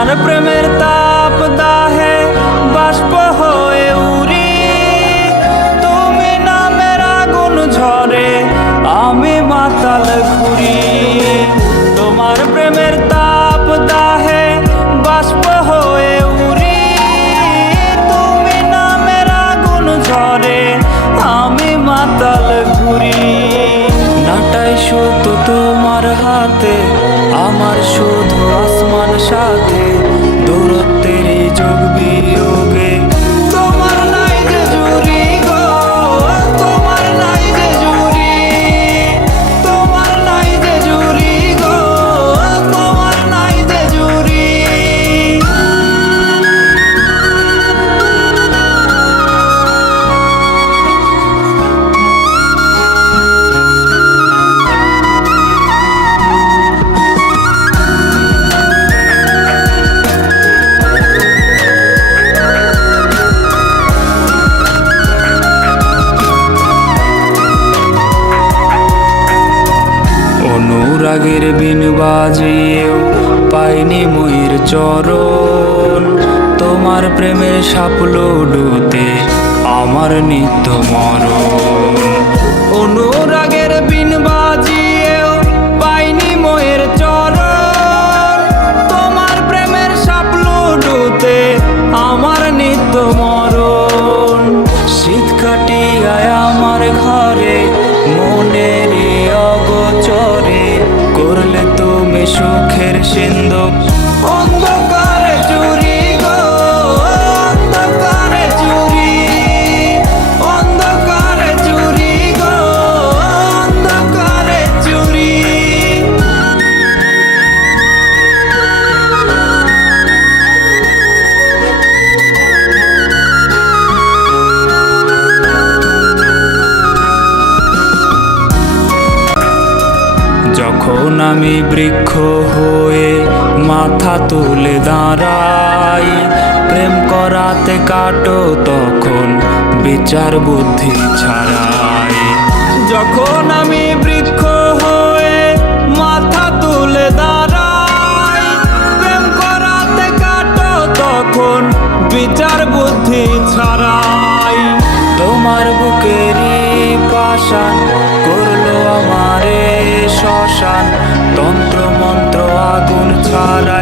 তোমার প্রেমের তাপ দাহে বাষ্প হয়ে উরি তুমি নামের আগুন ঝরে আমি মাতাল ঘুরি তোমার প্রেমের তাপ দাহে বাষ্প হয়ে উরি তুমি নামের আগুন ঝরে আমি মাতাল ঘুরি নাটাই সত্য তো তোমার হাতে আমার শুধু আসমান সাথে। দূরত্বের যোগ বিয়োগে। অনুরাগের বিন বাজিয়েও পাইনি ময়ূর চরণ। তোমার প্রেমের সাপলো ডুতে আমার নিত্য মরণ। অনুরাগের বিন বাজিয়েও পাইনি ময়ের চরণ। তোমার প্রেমের সাপলো ডুতে আমার নিত্য মরণ। শীত কাটিয়ায় আমার ঘরে মনের সুখের সিন্ধুক যখন আমি বৃক্ষ হয়ে মাথা তুলে দাঁড়াই, প্রেম করাতে কাটো তখন বিচার বুদ্ধি ছাড়াই। যখন আমি বৃক্ষ হয়ে মাথা তুলে দাঁড়াই, প্রেম করাতে কাটো তখন বিচার বুদ্ধি ছাড়াই। তোমার বুকেরই পাশান para